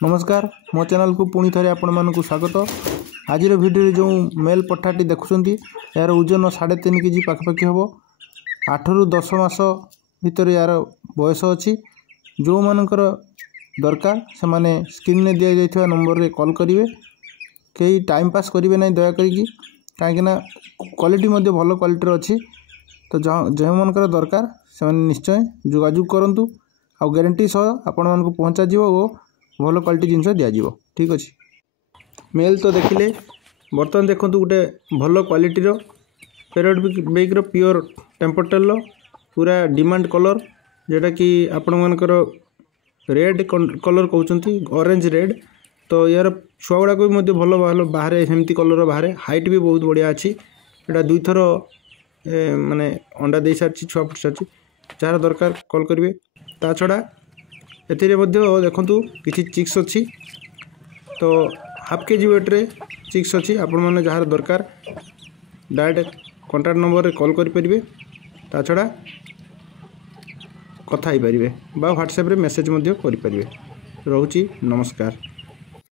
नमस्कार मो चैनल को पुणी थे आपण मानक स्वागत। आज भिडियो जो मेल पठाटी देखुं यार ओजन 3.5 केजी पाखापाखि हम 8 ରୁ 10 मास भितर यार बयस अच्छी। जो मानकर दरकार से माने स्क्रीन में दि जाइए नंबर रे कॉल करेंगे। कई टाइम पास करेंगे ना दयाकोरी कहीं क्वालिटी भल क्वालिटी अच्छी। तो जो मानकर दरकार से निश्चय जोगाजोग करूँ आ ग्यारंटी सह आपण मानक पहुँचा और भल क्वालिटी जिनस दिज्व। ठीक अच्छे मेल तो देखिले बर्तमान देखो गोटे भल क्वालिटी पैरोट बैग प्योर टेम्परटेल पूरा डिमांड कलर जोटा कि आपण मानकर रेड कलर कहते ऑरेंज रेड। तो यार छुआ गुड़ाक भी भल भल बाहर सेमती कलर बाहर हाइट भी बहुत बढ़िया अच्छी। यहाँ 2 थर माने अंडा दे सारी छुआ फुट सारी जार दरकार कॉल करेंगे। ता छड़ा एथिरे देखु किसी चिक्स अच्छी। तो हाफ केजी वेट्रे चिक्स अच्छी। आपण मैंने जार दरकार डायरेक्ट कॉन्टैक्ट नंबर रे कॉल करेंगे। ता छड़ा कथा पारे व्हाट्सएप रे मेसेज करें। रोची नमस्कार।